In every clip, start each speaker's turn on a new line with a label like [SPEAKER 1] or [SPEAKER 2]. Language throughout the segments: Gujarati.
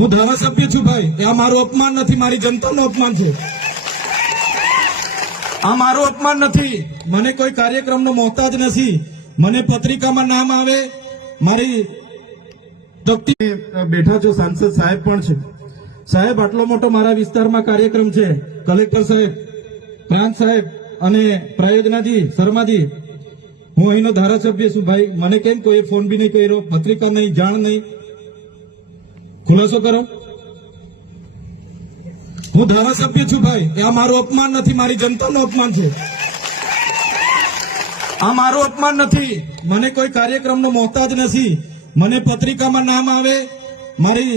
[SPEAKER 1] હું ધારાસભ્ય છું ભાઈ આ મારું અપમાન નથી મારી જનતાનું અપમાન છે આ મારું અપમાન નથી મને કોઈ કાર્યક્રમનો મોહતાજ નથી મને પત્રિકામાં નામ આવે મારી બેઠા છો સાંસદ સાહેબ પણ છે સાહેબ આટલો મોટો મારા વિસ્તારમાં કાર્યક્રમ છે કલેક્ટર સાહેબ પ્રાંત સાહેબ અને પ્રયોજનાજી શર્માજી હું અહીંનો ધારાસભ્ય છું ભાઈ મને કેમ કોઈ ફોન બી નહીં કર્યો પત્રિકા નહીં જાણ નહીં ખુલાસો કરો હું ધારાસભ્ય છું ભાઈ એ આ મારું અપમાન નથી મારી જનતાનું અપમાન છે આ મારું અપમાન નથી મને કોઈ કાર્યક્રમનો મોહતાજ નથી મને પત્રિકામાં નામ આવે મારી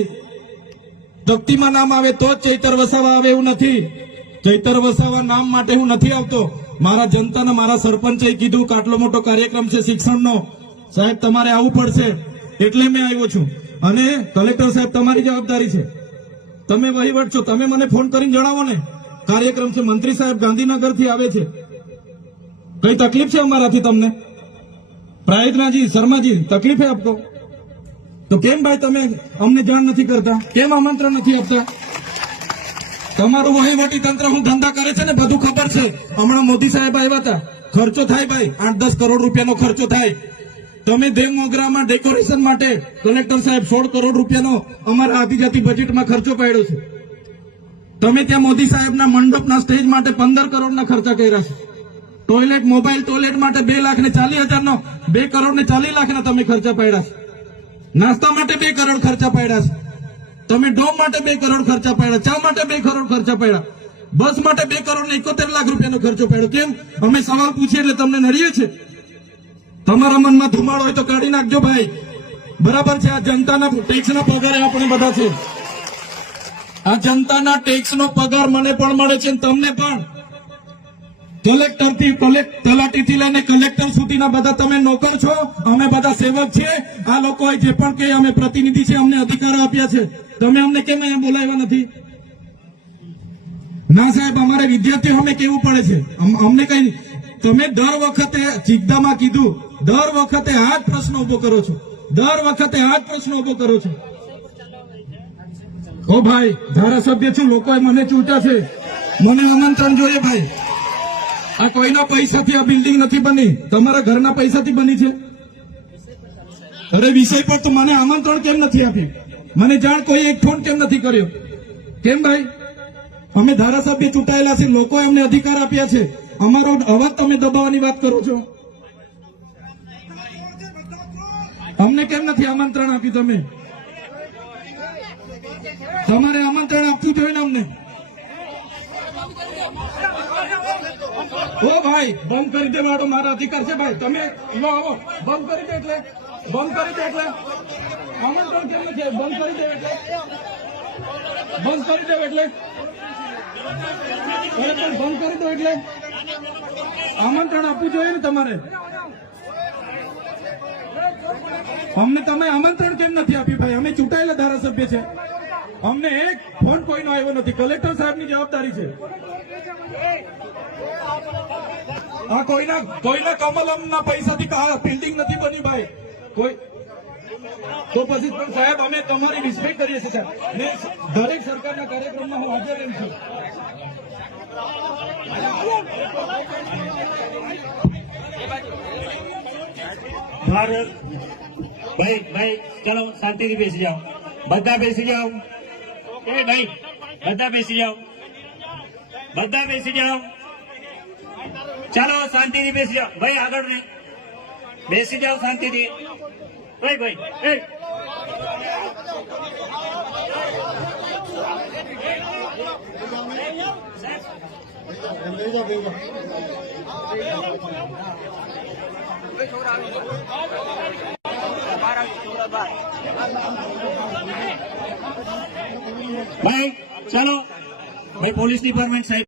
[SPEAKER 1] તકતીમાં નામ આવે તો જ ચૈતર વસાવા આવે એવું નથી ચૈતર વસાવા નામ માટે હું નથી આવતો મારા જનતાને મારા સરપંચે કીધું કે આટલો મોટો કાર્યક્રમ છે શિક્ષણનો સાહેબ તમારે આવવું પડશે એટલે મેં આવ્યો છું અને કલેક્ટર સાહેબ તમારી જવાબદારી છે તમે વહીવટ છો તમે મને ફોન કરીને જણાવો ને કાર્યક્રમ છે મંત્રી સાહેબ ગાંધીનગરથી આવે છે કઈ તકલીફ છે અમારાથી તમને પ્રાયતનાજી શર્માજી તકલીફ તકલીફે આપતો તો કેમ ભાઈ તમે અમને જાણ નથી કરતા કેમ આમંત્રણ નથી આપતા તમારું વહીવટી તંત્ર હું ધંધા કરે છે ને બધું ખબર છે હમણાં મોદી સાહેબ આવ્યા હતા ખર્ચો થાય ભાઈ આઠ દસ કરોડ રૂપિયાનો ખર્ચો થાય તમે દેવમોગરામાં ડેકોરેશન માટે કલેક્ટર સાહેબ સોળ કરોડ રૂપિયાનો અમારા આદિજાતિ બજેટમાં ખર્ચો પાડ્યો છે તમે ત્યાં મોદી સાહેબના મંડપના સ્ટેજ માટે પંદર કરોડના ખર્ચા કર્યા છે ટોયલેટ મોબાઈલ ટોયલેટ માટે બે લાખ ને ચાલીસ હજારનો બે કરોડ ને ચાલીસ લાખના તમે ખર્ચા પાડ્યા છે નાસ્તા માટે બે કરોડ ખર્ચા પાડ્યા છે તમે ડોમ માટે બે કરોડ ખર્ચા પાડ્યા ચા માટે બે કરોડ ખર્ચા પડ્યા બસ માટે બે કરોડ ને એકોતેર લાખ રૂપિયાનો ખર્ચો પડ્યો કેમ અમે સવાલ પૂછીએ એટલે તમને નડીએ છીએ તમારા મનમાં ધુમાડો હોય તો કાઢી નાખજો ભાઈ બરાબર છે આ જનતાના ટેક્સના પગાર આપણે બધા છે આ જનતાના ટેક્સનો પગાર મને પણ મળે છે તમને પણ કલેક્ટરથી તલાટી થી લઈને કલેક્ટર સુધીના બધા તમે નોકર છો અમે બધા સેવક છીએ આ લોકોએ જે પણ કે અમે પ્રતિનિધિ છે અમને અધિકારો આપ્યા છે તમે અમને કેમ અહીંયા બોલાવ્યા નથી ના સાહેબ અમારે વિદ્યાર્થીઓ અમે કેવું પડે છે અમને કઈ તમે દર વખતે ચિંતામાં કીધું દર વખતે આ જ પ્રશ્નો ઉભો કરો છો દર વખતે આ જ પ્રશ્નો ઉભો કરો છો ઓ ભાઈ ધારાસભ્ય છું લોકોએ મને ચૂંટ્યા છે મને આમંત્રણ જોઈએ ભાઈ આ કોઈના પૈસાથી આ બિલ્ડિંગ નથી બની તમારા ઘરના પૈસાથી બની છે અરે વિષય પર તો મને આમંત્રણ કેમ નથી આપ્યું મને જાણ કોઈ એક ફોન કેમ નથી કર્યો કેમ ભાઈ અમે ધારાસભ્ય ચૂંટાયેલા છે લોકોએ અમને અધિકાર આપ્યા છે અમારો અવાજ તમે દબાવવાની વાત કરો છો અમને કેમ નથી આમંત્રણ આપ્યું તમે તમારે આમંત્રણ આપવું જોઈએ ને અમને ઓ ભાઈ બંધ કરી દે વાળો મારા અધિકાર છે ભાઈ તમે લો આવો બંધ કરી દે એટલે બંધ કરી દે એટલે આમંત્રણ કેમ નથી બંધ કરી દે એટલે બંધ કરી દે એટલે બંધ કરી દો એટલે આમંત્રણ આપવું જોઈએ ને તમારે અમને તમે આમંત્રણ કેમ નથી આપ્યું ભાઈ અમે ચૂંટાયેલા ધારાસભ્ય છે અમને એક ફોન કોઈનો આવ્યો નથી કલેક્ટર સાહેબની જવાબદારી છે આ કોઈના કોઈના કમલમના પૈસાથી આ બિલ્ડિંગ નથી બની ભાઈ કોઈ તો પછી પણ સાહેબ અમે તમારી રિસ્પેક્ટ કરીએ છીએ સાહેબ દરેક સરકારના કાર્યક્રમમાં હું હાજર રહી
[SPEAKER 2] છું ભારત ભાઈ ભાઈ ચલો શાંતિથી બેસી જાઓ બધા બેસી જાઓ એ ભાઈ બધા બેસી જાઓ બધા બેસી જાઓ ચાલો શાંતિથી બેસી જાઓ ભાઈ આગળ નહીં બેસી જાઓ શાંતિથી ભાઈ ભાઈ એ ભાઈ ચાલો ભાઈ પોલીસ ડિપાર્ટમેન્ટ સાહેબ